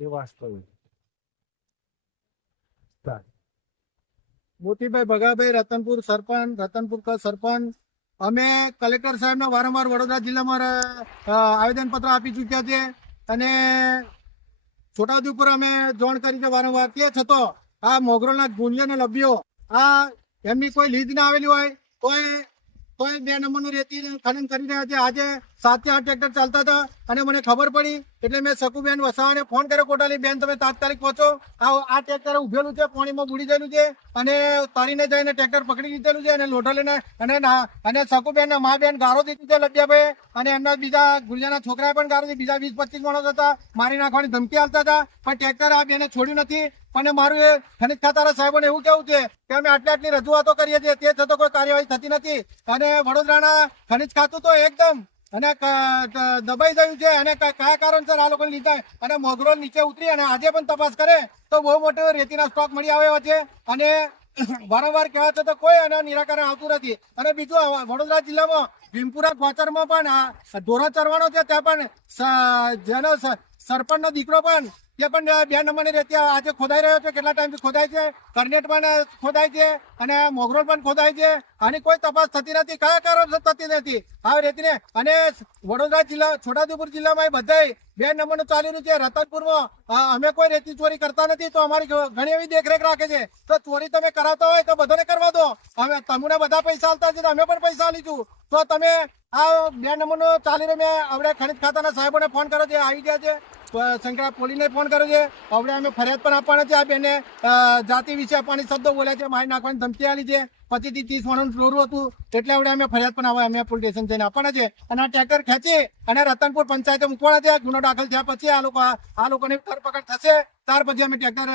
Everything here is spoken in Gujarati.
એ વાસ્તવિક. મોતીભાઈ ભગાભાઈ, રતનપુર સરપંચ, રતનપુર का સરપંચ. અમે કલેક્ટર સાહેબને વારંવાર વડોદરા જિલ્લામાં આવેદનપત્ર આપી ચૂક્યા છે અને છોટાઉદેપુર અમે જોણ કરી છે વારંવાર. તે છતાં આ મોગરોળના ગુંજન લભ્યો આ એમની કોઈ લીઝ ના આવેલી હોય કોઈ 2 નંબરનું રેતી ખનન કરી રહ્યા છે. આજે 7 થી 8 ટ્રેક્ટર ચાલતા હતા અને મને ખબર પડી એટલે મેં શકુબેન વસાવાને ફોન કર્યો. કોટાલી બેન, તમે તાત્કાલિક પહોંચો. આ ટ્રેક્ટર ઉભેલું છે, પાણીમાં બુડી ગયેલું છે અને તરીને જઈને ટ્રેક્ટર પકડી લીધેલું છે અને લોઢો લઈને અને શકુબેન મા બેન ગારો દીધી છે લભ્યાભાઈ અને એમના બીજા ગુલિયાના છોકરાએ પણ ગારો દીધી. બીજા 20-25 માણસ હતા, મારી નાખવાની ધમકી આપતા હતા પણ ટ્રેક્ટર આ બેને છોડ્યું નથી. અને મારું એ ખનિજ ખાતાના સાહેબોને એવું કેવું છે કે અમે આટલી રજૂઆતો કરીએ છીએ તે છતાં કોઈ કાર્યવાહી થતી નથી. અને વડોદરાના ખનિજ ખાતું તો એકદમ અને દબાઈ ગયું છે અને કયા કારણસર આ લોકોને લીધા અને મોગરોળ નીચે ઉતરી અને આજે પણ તપાસ કરે તો બહુ મોટો રેતીના સ્ટોક મળી આવ્યો છે અને વારંવાર કહેવા છતાં કોઈ એના નિરાકરણ આવતું નથી. અને બીજું, વડોદરા જિલ્લામાં ભીમપુરા ગોચરમાં પણ ઢોરો ચરવાનો છે, ત્યાં પણ જેનો સરપંચનો દીકરો પણ તે પણ 2 નંબરની રેતી આજે ખોદાઈ રહ્યો છે. કેટલા ટાઈમથી ખોદાય છે, કરનેટ પણ ખોદાય છે અને મોગરોળ પણ ખોદાય છે. આની કોઈ તપાસ થતી નથી. કયા કારણસર થતી નથી આ રેતીને? અને વડોદરા જિલ્લા, છોટાઉદેપુર જિલ્લામાં એ બધાય 2 નંબરનું ચાલી રહ્યું છે. રતનપુરમાં અમે કોઈ રેતી ચોરી કરતા નથી તો અમારી ઘણી એવી દેખરેખ રાખે છે. તો ચોરી તમે કરાવતા હોય તો બધાને કરવા દો. અમે તમને બધા પૈસા આલતા છે તો અમે પણ પૈસા આલીશું. તો તમે આ 2 નંબરનું ચાલી રહ્યું, મેં આપણે ખનિજ ખાતાના સાહેબોને ફોન કર્યો છે, આવી ગયા છે. શંકરા પોલીસને ફોન કર્યો છે. હવે અમે ફરિયાદ પણ આપવાના છે. આ બેને જાતિ વિશે આપવાની શબ્દો બોલ્યા છે, મારી નાખવાની ધમકી આલી છે. 25 થી 30 માણસનું ટોરું હતું એટલે હવે અમે ફરિયાદ પણ અમે પોલીસ સ્ટેશન જઈને આપવાના છે. અને આ ટ્રેક્ટર ખેંચી અને રતનપુર પંચાયતે મૂકવાના છે. ગુનો દાખલ થયા પછી આ લોકોની ધરપકડ થશે. ત્યાર પછી અમે ટ્રેક્ટર